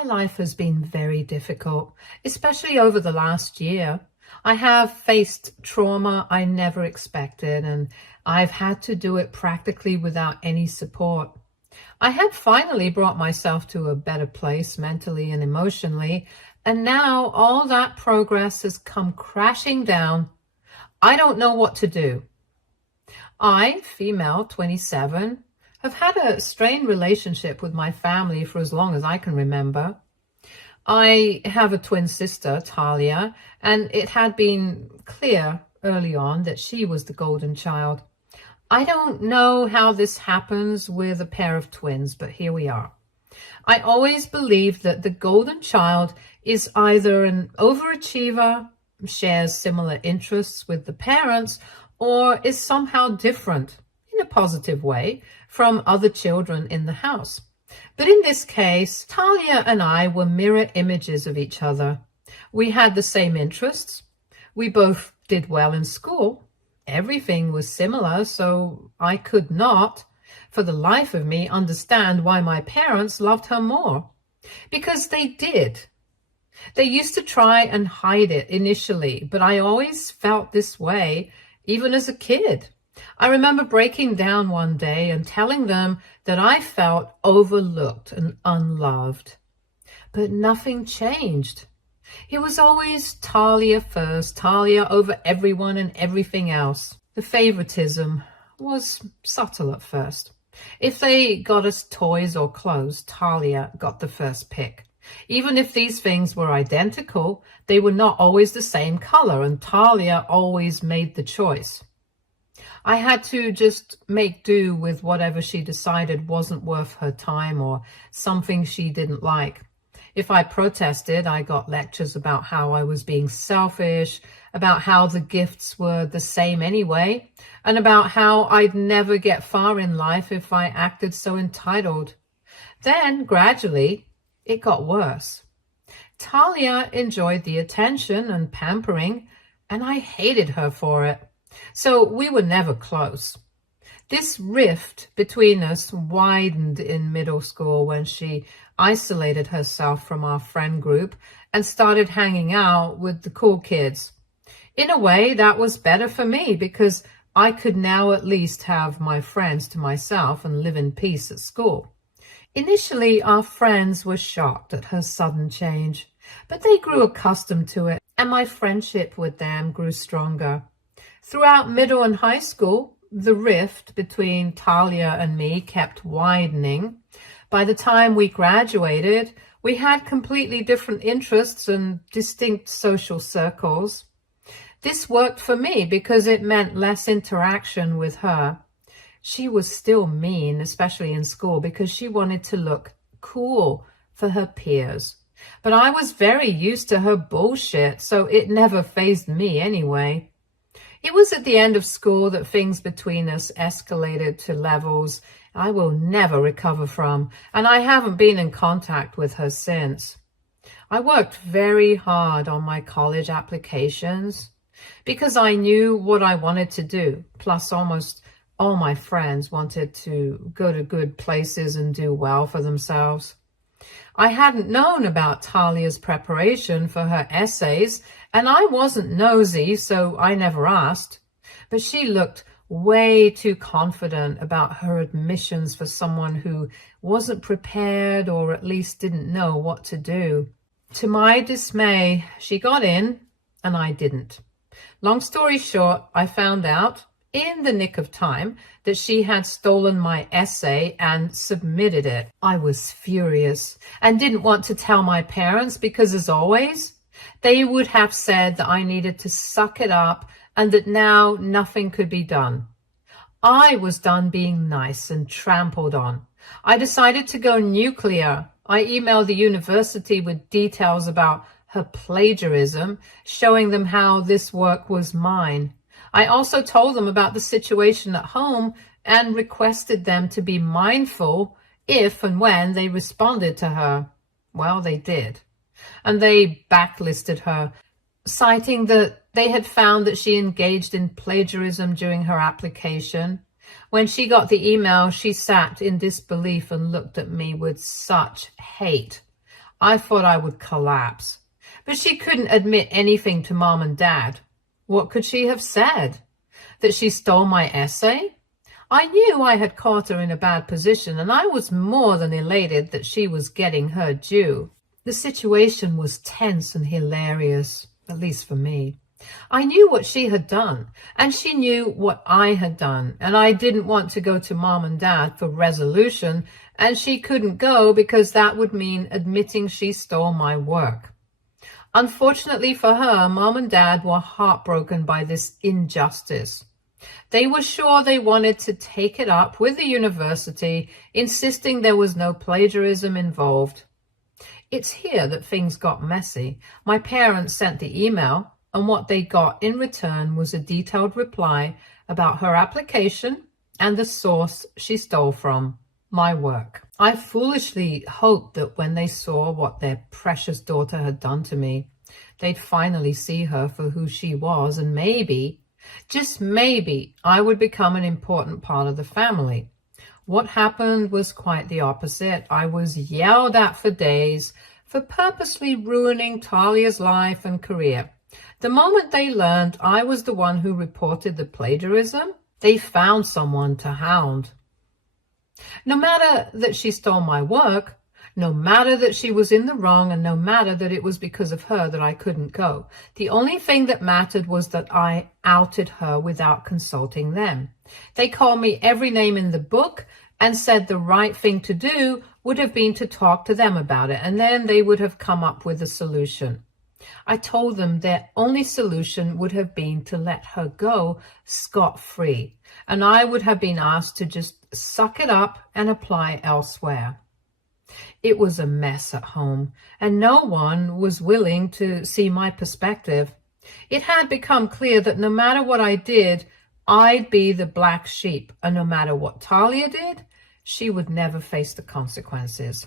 My life has been very difficult, especially over the last year. I have faced trauma I never expected, and I've had to do it practically without any support. I had finally brought myself to a better place mentally and emotionally, and now all that progress has come crashing down. I don't know what to do. I, female, 27, have had a strained relationship with my family for as long as I can remember. I have a twin sister, Talia, and it had been clear early on that she was the golden child. I don't know how this happens with a pair of twins, but here we are. I always believed that the golden child is either an overachiever, shares similar interests with the parents, or is somehow different, in a positive way, from other children in the house. But in this case, Talia and I were mirror images of each other. We had the same interests. We both did well in school. Everything was similar, so I could not, for the life of me, understand why my parents loved her more. Because they did. They used to try and hide it initially, but I always felt this way, even as a kid. I remember breaking down one day and telling them that I felt overlooked and unloved. But nothing changed. It was always Talia first, Talia over everyone and everything else. The favoritism was subtle at first. If they got us toys or clothes, Talia got the first pick. Even if these things were identical, they were not always the same color, and Talia always made the choice. I had to just make do with whatever she decided wasn't worth her time or something she didn't like. If I protested, I got lectures about how I was being selfish, about how the gifts were the same anyway, and about how I'd never get far in life if I acted so entitled. Then, gradually, it got worse. Talia enjoyed the attention and pampering, and I hated her for it. So we were never close. This rift between us widened in middle school when she isolated herself from our friend group and started hanging out with the cool kids. In a way, that was better for me because I could now at least have my friends to myself and live in peace at school. Initially, our friends were shocked at her sudden change, but they grew accustomed to it, and my friendship with them grew stronger. Throughout middle and high school, the rift between Talia and me kept widening. By the time we graduated, we had completely different interests and distinct social circles. This worked for me because it meant less interaction with her. She was still mean, especially in school, because she wanted to look cool for her peers. But I was very used to her bullshit, so it never fazed me anyway. It was at the end of school that things between us escalated to levels I will never recover from, and I haven't been in contact with her since. I worked very hard on my college applications because I knew what I wanted to do, plus almost all my friends wanted to go to good places and do well for themselves. I hadn't known about Talia's preparation for her essays, and I wasn't nosy, so I never asked. But she looked way too confident about her admissions for someone who wasn't prepared or at least didn't know what to do. To my dismay, she got in, and I didn't. Long story short, I found out in the nick of time that she had stolen my essay and submitted it. I was furious and didn't want to tell my parents because, as always, they would have said that I needed to suck it up and that now nothing could be done. I was done being nice and trampled on. I decided to go nuclear. I emailed the university with details about her plagiarism, showing them how this work was mine. I also told them about the situation at home and requested them to be mindful if and when they responded to her. Well, they did. And they backlisted her, citing that they had found that she engaged in plagiarism during her application. When she got the email, she sat in disbelief and looked at me with such hate. I thought I would collapse. But she couldn't admit anything to Mom and Dad. What could she have said? That she stole my essay? I knew I had caught her in a bad position, and I was more than elated that she was getting her due. The situation was tense and hilarious, at least for me. I knew what she had done, and she knew what I had done, and I didn't want to go to Mom and Dad for resolution, and she couldn't go because that would mean admitting she stole my work. Unfortunately for her, Mom and Dad were heartbroken by this injustice. They were sure they wanted to take it up with the university, insisting there was no plagiarism involved. It's here that things got messy. My parents sent the email, and what they got in return was a detailed reply about her application and the source she stole from, my work. I foolishly hoped that when they saw what their precious daughter had done to me, they'd finally see her for who she was, and maybe, just maybe, I would become an important part of the family. What happened was quite the opposite. I was yelled at for days for purposely ruining Talia's life and career. The moment they learned I was the one who reported the plagiarism, they found someone to hound. No matter that she stole my work, no matter that she was in the wrong, and no matter that it was because of her that I couldn't go, the only thing that mattered was that I outed her without consulting them. They called me every name in the book and said the right thing to do would have been to talk to them about it, and then they would have come up with a solution. I told them their only solution would have been to let her go scot-free, and I would have been asked to just suck it up and apply elsewhere. It was a mess at home, and no one was willing to see my perspective. It had become clear that no matter what I did, I'd be the black sheep, and no matter what Talia did, she would never face the consequences.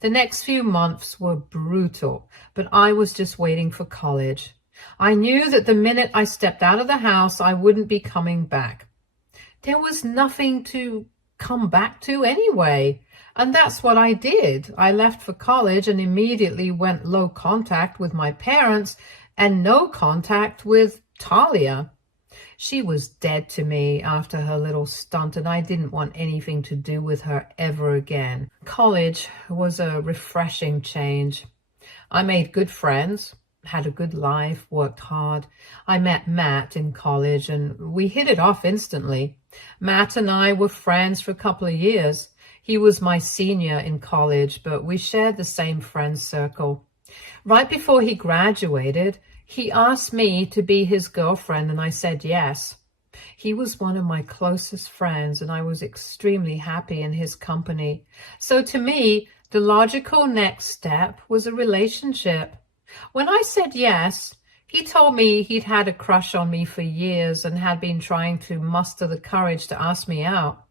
The next few months were brutal, but I was just waiting for college. I knew that the minute I stepped out of the house, I wouldn't be coming back. There was nothing to come back to anyway, and that's what I did. I left for college and immediately went low contact with my parents and no contact with Talia. She was dead to me after her little stunt, and I didn't want anything to do with her ever again. College was a refreshing change. I made good friends, had a good life, worked hard. I met Matt in college, and we hit it off instantly. Matt and I were friends for a couple of years. He was my senior in college, but we shared the same friend circle. Right before he graduated, he asked me to be his girlfriend, and I said yes. He was one of my closest friends, and I was extremely happy in his company. So to me, the logical next step was a relationship. When I said yes, he told me he'd had a crush on me for years and had been trying to muster the courage to ask me out.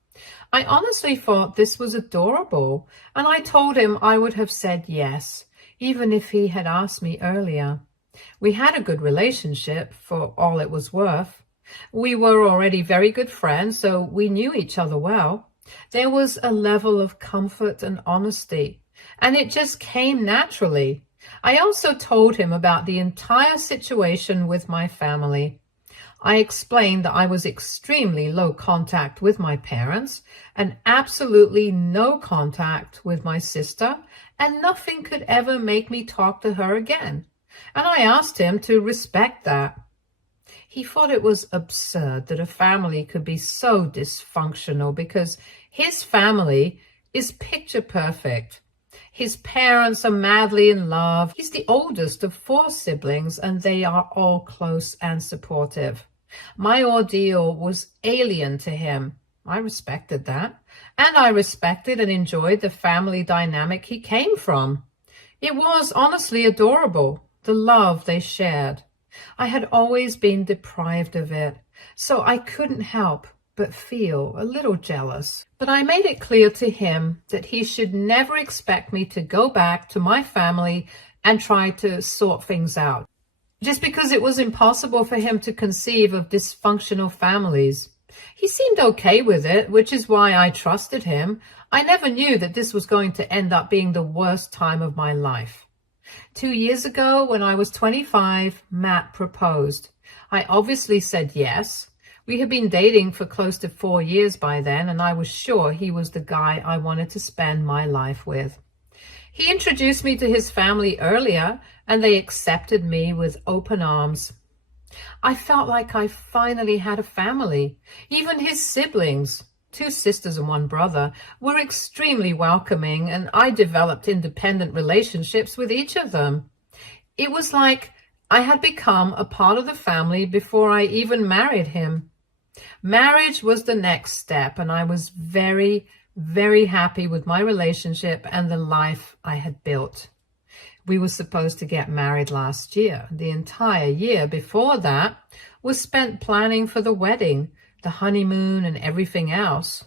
I honestly thought this was adorable, and I told him I would have said yes, even if he had asked me earlier. We had a good relationship for all it was worth. We were already very good friends, so we knew each other well. There was a level of comfort and honesty, and it just came naturally. I also told him about the entire situation with my family. I explained that I was extremely low contact with my parents and absolutely no contact with my sister, and nothing could ever make me talk to her again. And I asked him to respect that. He thought it was absurd that a family could be so dysfunctional because his family is picture perfect. His parents are madly in love. He's the oldest of 4 siblings, and they are all close and supportive. My ordeal was alien to him. I respected that, and I respected and enjoyed the family dynamic he came from. It was honestly adorable, the love they shared. I had always been deprived of it, so I couldn't help but feel a little jealous. But I made it clear to him that he should never expect me to go back to my family and try to sort things out, just because it was impossible for him to conceive of dysfunctional families. He seemed okay with it, which is why I trusted him. I never knew that this was going to end up being the worst time of my life. 2 years ago, when I was 25, Matt proposed. I obviously said yes. We had been dating for close to 4 years by then, and I was sure he was the guy I wanted to spend my life with. He introduced me to his family earlier, and they accepted me with open arms. I felt like I finally had a family. Even his siblings, 2 sisters and 1 brother, were extremely welcoming, and I developed independent relationships with each of them. It was like I had become a part of the family before I even married him. Marriage was the next step, and I was very, very happy with my relationship and the life I had built. We were supposed to get married last year. The entire year before that was spent planning for the wedding, the honeymoon, and everything else.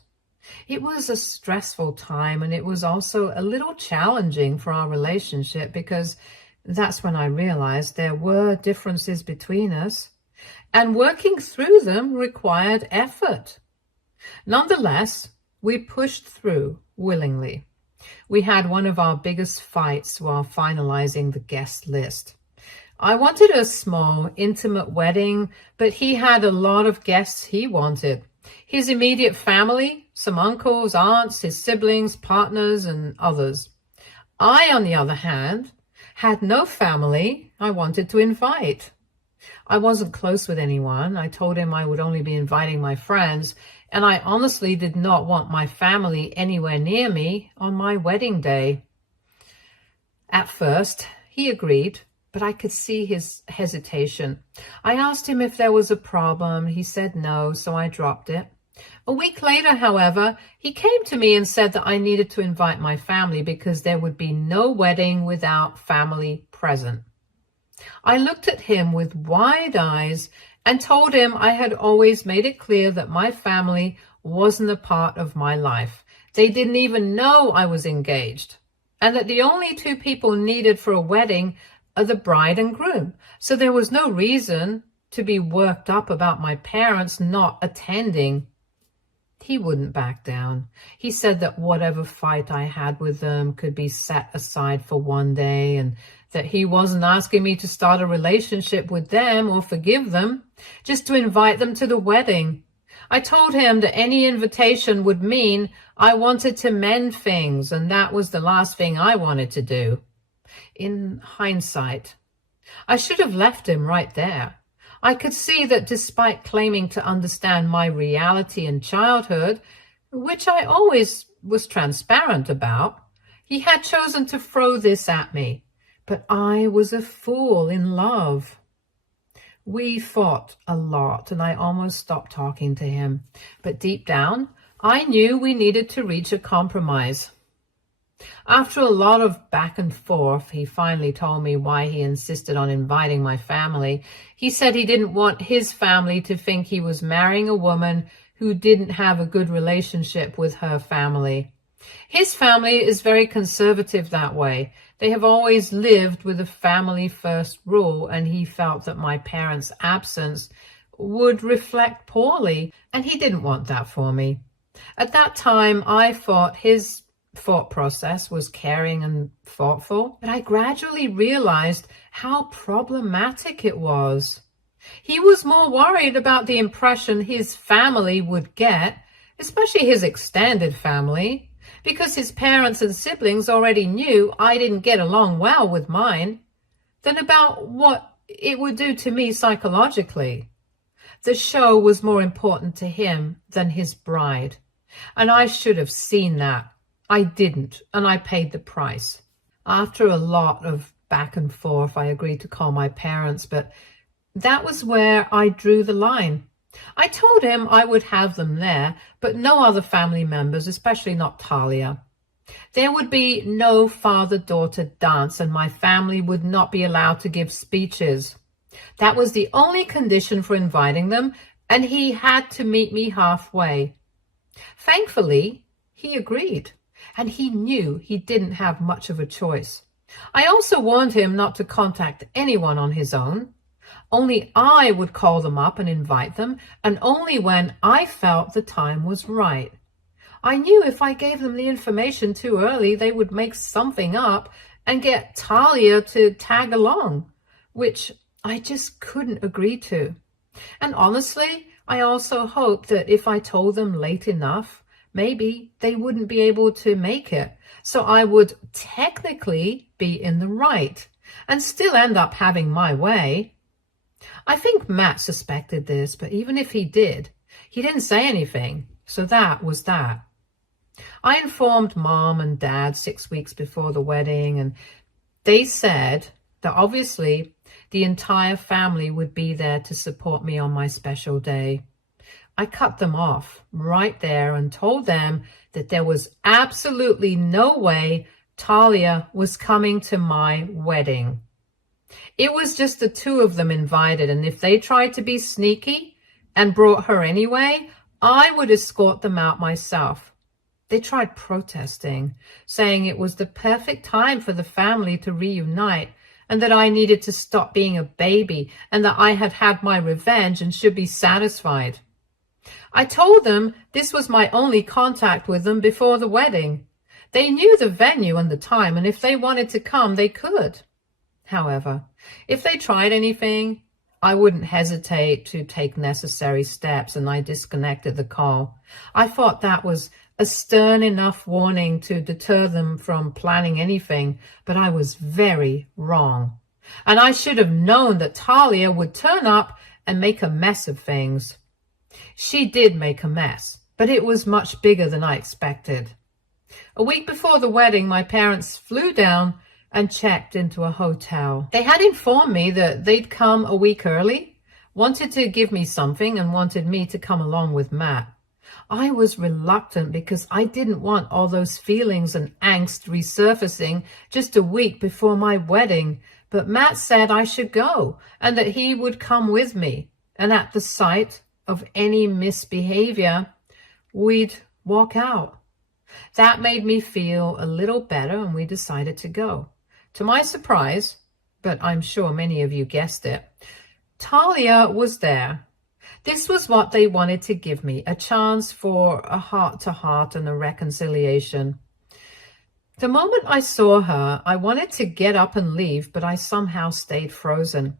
It was a stressful time, and it was also a little challenging for our relationship because that's when I realized there were differences between us, and working through them required effort. Nonetheless, we pushed through willingly. We had one of our biggest fights while finalizing the guest list. I wanted a small, intimate wedding, but he had a lot of guests he wanted. His immediate family, some uncles, aunts, his siblings, partners, and others. I, on the other hand, had no family I wanted to invite. I wasn't close with anyone. I told him I would only be inviting my friends, and I honestly did not want my family anywhere near me on my wedding day. At first, he agreed, but I could see his hesitation. I asked him if there was a problem. He said no, so I dropped it. A week later, however, he came to me and said that I needed to invite my family because there would be no wedding without family present. I looked at him with wide eyes and told him I had always made it clear that my family wasn't a part of my life. They didn't even know I was engaged, and that the only 2 people needed for a wedding are the bride and groom. So there was no reason to be worked up about my parents not attending. He wouldn't back down. He said that whatever fight I had with them could be set aside for one day, and that he wasn't asking me to start a relationship with them or forgive them, just to invite them to the wedding. I told him that any invitation would mean I wanted to mend things, and that was the last thing I wanted to do. In hindsight, I should have left him right there. I could see that despite claiming to understand my reality and childhood, which I always was transparent about, he had chosen to throw this at me. But I was a fool in love. We fought a lot, and I almost stopped talking to him. But deep down, I knew we needed to reach a compromise. After a lot of back and forth, he finally told me why he insisted on inviting my family. He said he didn't want his family to think he was marrying a woman who didn't have a good relationship with her family. His family is very conservative that way. They have always lived with a family-first rule, and he felt that my parents' absence would reflect poorly, and he didn't want that for me. At that time, I thought his thought process was caring and thoughtful, but I gradually realized how problematic it was. He was more worried about the impression his family would get, especially his extended family, because his parents and siblings already knew I didn't get along well with mine, than about what it would do to me psychologically. The show was more important to him than his bride, and I should have seen that. I didn't, and I paid the price. After a lot of back and forth, I agreed to call my parents, but that was where I drew the line. I told him I would have them there, but no other family members, especially not Talia. There would be no father-daughter dance, and my family would not be allowed to give speeches. That was the only condition for inviting them, and he had to meet me halfway. Thankfully, he agreed, and he knew he didn't have much of a choice. I also warned him not to contact anyone on his own. Only I would call them up and invite them, and only when I felt the time was right. I knew if I gave them the information too early, they would make something up and get Talia to tag along, which I just couldn't agree to. And honestly, I also hoped that if I told them late enough, maybe they wouldn't be able to make it. So I would technically be in the right and still end up having my way. I think Matt suspected this, but even if he did, he didn't say anything. So that was that. I informed Mom and Dad 6 weeks before the wedding, and they said that obviously the entire family would be there to support me on my special day. I cut them off right there and told them that there was absolutely no way Talia was coming to my wedding. It was just the two of them invited, and if they tried to be sneaky and brought her anyway, I would escort them out myself. They tried protesting, saying it was the perfect time for the family to reunite and that I needed to stop being a baby and that I had had my revenge and should be satisfied. I told them this was my only contact with them before the wedding. They knew the venue and the time, and if they wanted to come, they could. However, if they tried anything, I wouldn't hesitate to take necessary steps, and I disconnected the call. I thought that was a stern enough warning to deter them from planning anything, but I was very wrong. And I should have known that Talia would turn up and make a mess of things. She did make a mess, but it was much bigger than I expected. A week before the wedding, my parents flew down and checked into a hotel. They had informed me that they'd come a week early, wanted to give me something, and wanted me to come along with Matt. I was reluctant because I didn't want all those feelings and angst resurfacing just a week before my wedding, but Matt said I should go and that he would come with me, and at the sight of any misbehavior, we'd walk out. That made me feel a little better, and we decided to go. To my surprise, but I'm sure many of you guessed it, Talia was there. This was what they wanted to give me, a chance for a heart-to-heart and a reconciliation. The moment I saw her, I wanted to get up and leave, but I somehow stayed frozen.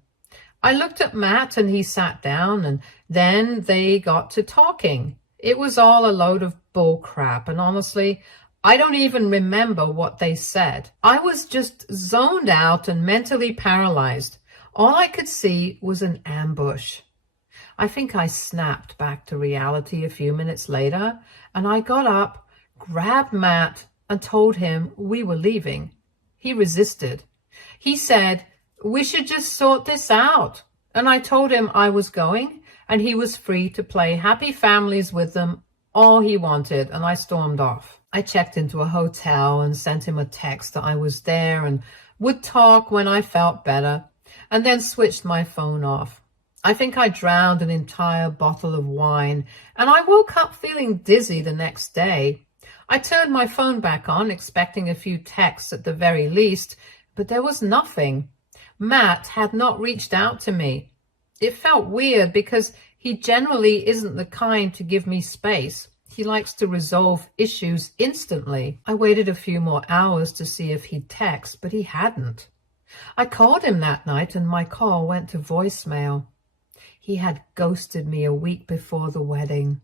I looked at Matt and he sat down, and then they got to talking. It was all a load of bull crap, and honestly, I don't even remember what they said. I was just zoned out and mentally paralyzed. All I could see was an ambush. I think I snapped back to reality a few minutes later, and I got up, grabbed Matt, and told him we were leaving. He resisted. He said, "We should just sort this out." And I told him I was going, and he was free to play happy families with them all he wanted, and I stormed off. I checked into a hotel and sent him a text that I was there and would talk when I felt better, and then switched my phone off. I think I drowned an entire bottle of wine, and I woke up feeling dizzy the next day. I turned my phone back on, expecting a few texts at the very least, but there was nothing. Matt had not reached out to me. It felt weird because he generally isn't the kind to give me space. He likes to resolve issues instantly. I waited a few more hours to see if he'd text, but he hadn't. I called him that night, and my call went to voicemail. He had ghosted me a week before the wedding.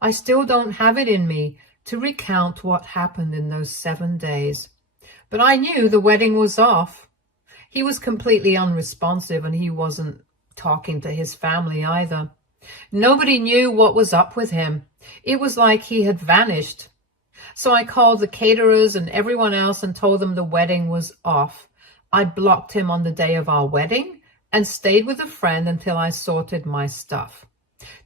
I still don't have it in me to recount what happened in those 7 days, but I knew the wedding was off. He was completely unresponsive, and he wasn't talking to his family either. Nobody knew what was up with him. It was like he had vanished. So I called the caterers and everyone else and told them the wedding was off. I blocked him on the day of our wedding and stayed with a friend until I sorted my stuff.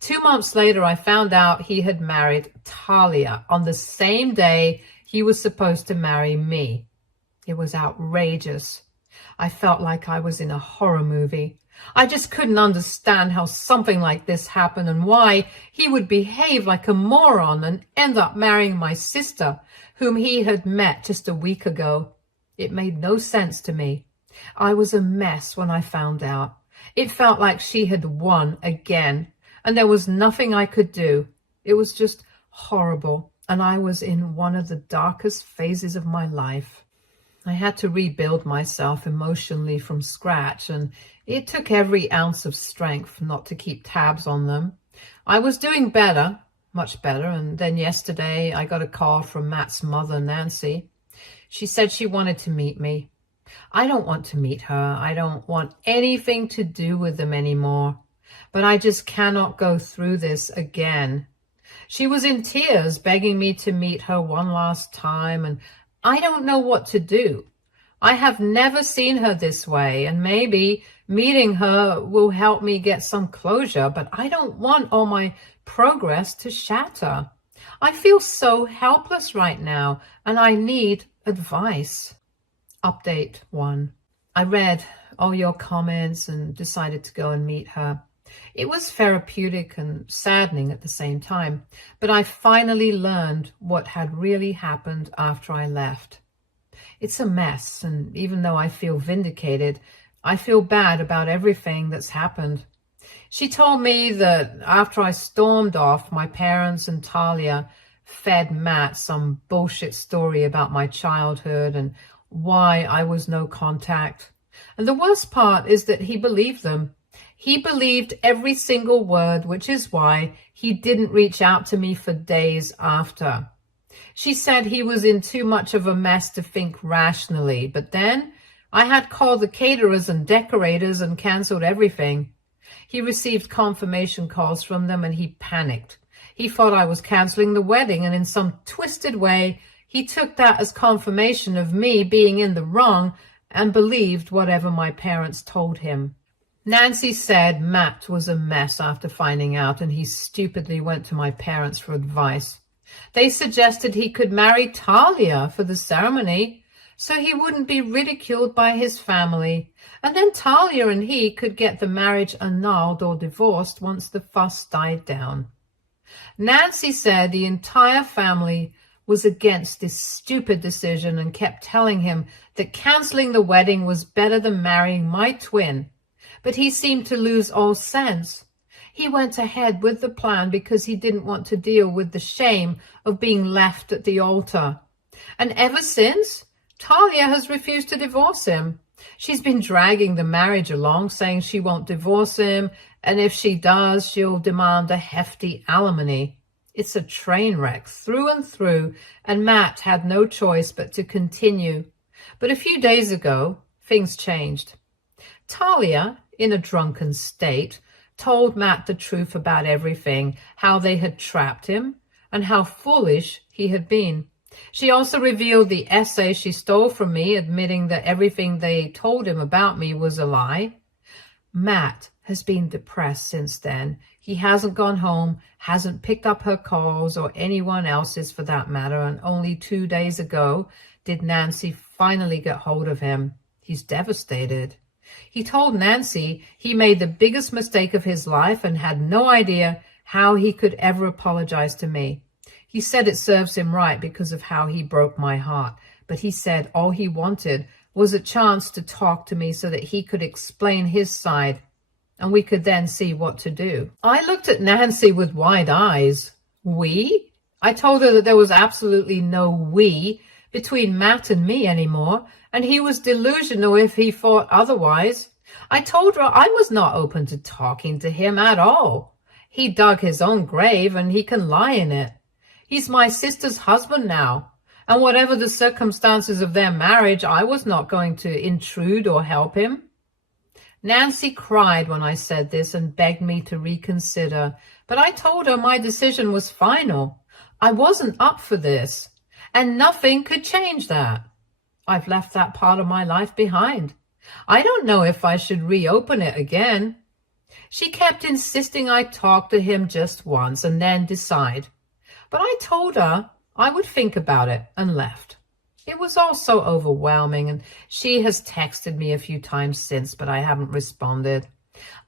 2 months later, I found out he had married Talia on the same day he was supposed to marry me. It was outrageous. I felt like I was in a horror movie. I just couldn't understand how something like this happened and why he would behave like a moron and end up marrying my sister, whom he had met just a week ago. It made no sense to me. I was a mess when I found out, It felt like she had won again, and there was nothing I could do. It was just horrible, and I was in one of the darkest phases of my life. I had to rebuild myself emotionally from scratch, and it took every ounce of strength not to keep tabs on them. I was doing better, much better, and then yesterday I got a call from Matt's mother, Nancy. She said she wanted to meet me. I don't want to meet her. I don't want anything to do with them anymore. But I just cannot go through this again. She was in tears, begging me to meet her one last time, and I don't know what to do. I have never seen her this way, and maybe meeting her will help me get some closure, but I don't want all my progress to shatter. I feel so helpless right now, and I need advice. Update 1. I read all your comments and decided to go and meet her. It was therapeutic and saddening at the same time, but I finally learned what had really happened after I left. It's a mess, and even though I feel vindicated, I feel bad about everything that's happened. She told me that after I stormed off, my parents and Talia fed Matt some bullshit story about my childhood and why I was no contact. And the worst part is that he believed them. He believed every single word, which is why he didn't reach out to me for days after. She said he was in too much of a mess to think rationally, but then I had called the caterers and decorators and canceled everything. He received confirmation calls from them and he panicked. He thought I was canceling the wedding, and in some twisted way, he took that as confirmation of me being in the wrong and believed whatever my parents told him. Nancy said Matt was a mess after finding out, and he stupidly went to my parents for advice. They suggested he could marry Talia for the ceremony so he wouldn't be ridiculed by his family, and then Talia and he could get the marriage annulled or divorced once the fuss died down. Nancy said the entire family was against this stupid decision and kept telling him that canceling the wedding was better than marrying my twin. But he seemed to lose all sense. He went ahead with the plan because he didn't want to deal with the shame of being left at the altar. And ever since, Talia has refused to divorce him. She's been dragging the marriage along, saying she won't divorce him, and if she does, she'll demand a hefty alimony. It's a train wreck through and through, and Matt had no choice but to continue. But a few days ago, things changed. Talia, in a drunken state, told Matt the truth about everything, how they had trapped him, and how foolish he had been. She also revealed the essay she stole from me, admitting that everything they told him about me was a lie. Matt has been depressed since then. He hasn't gone home, hasn't picked up her calls or anyone else's for that matter, and only 2 days ago did Nancy finally get hold of him. He's devastated. He told Nancy he made the biggest mistake of his life and had no idea how he could ever apologize to me. He said it serves him right because of how he broke my heart, but he said all he wanted was a chance to talk to me so that he could explain his side, and we could then see what to do. I looked at Nancy with wide eyes. We? I told her that there was absolutely no we between Matt and me anymore, and he was delusional if he thought otherwise. I told her I was not open to talking to him at all. He dug his own grave and he can lie in it. He's my sister's husband now, and whatever the circumstances of their marriage, I was not going to intrude or help him. Nancy cried when I said this and begged me to reconsider, but I told her my decision was final. I wasn't up for this, and nothing could change that. I've left that part of my life behind. I don't know if I should reopen it again. She kept insisting I talk to him just once and then decide. But I told her I would think about it and left. It was all so overwhelming, and she has texted me a few times since, but I haven't responded.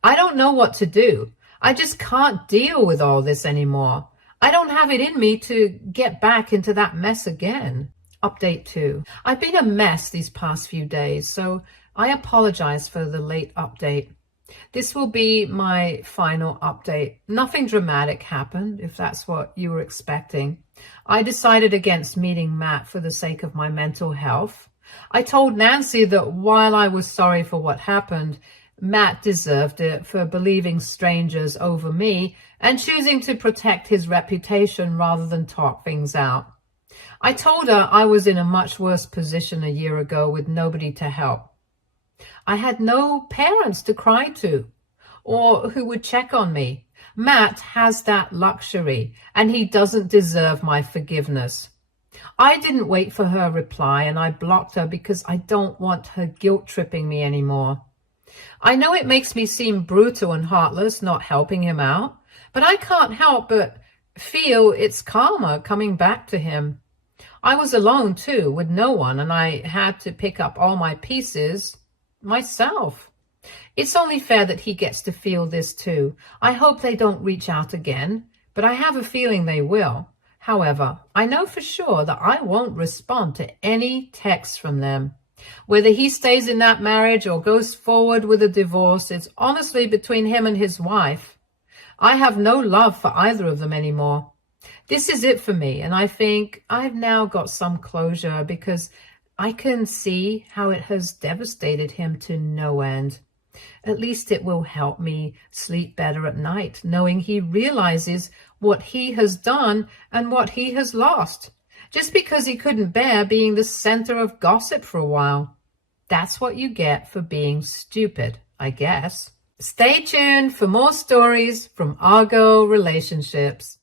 I don't know what to do. I just can't deal with all this anymore. I don't have it in me to get back into that mess again. Update 2. I've been a mess these past few days, so I apologize for the late update. This will be my final update. Nothing dramatic happened, if that's what you were expecting. I decided against meeting Matt for the sake of my mental health. I told Nancy that while I was sorry for what happened, Matt deserved it for believing strangers over me and choosing to protect his reputation rather than talk things out. I told her I was in a much worse position a year ago with nobody to help. I had no parents to cry to or who would check on me. Matt has that luxury, and he doesn't deserve my forgiveness. I didn't wait for her reply, and I blocked her because I don't want her guilt-tripping me anymore. I know it makes me seem brutal and heartless not helping him out, but I can't help but feel it's karma coming back to him. I was alone too, with no one, and I had to pick up all my pieces myself. It's only fair that he gets to feel this too. I hope they don't reach out again, but I have a feeling they will. However, I know for sure that I won't respond to any texts from them. Whether he stays in that marriage or goes forward with a divorce, it's honestly between him and his wife. I have no love for either of them anymore. This is it for me, and I think I've now got some closure because I can see how it has devastated him to no end. At least it will help me sleep better at night, knowing he realizes what he has done and what he has lost, just because he couldn't bear being the center of gossip for a while. That's what you get for being stupid, I guess. Stay tuned for more stories from Argo Relationships.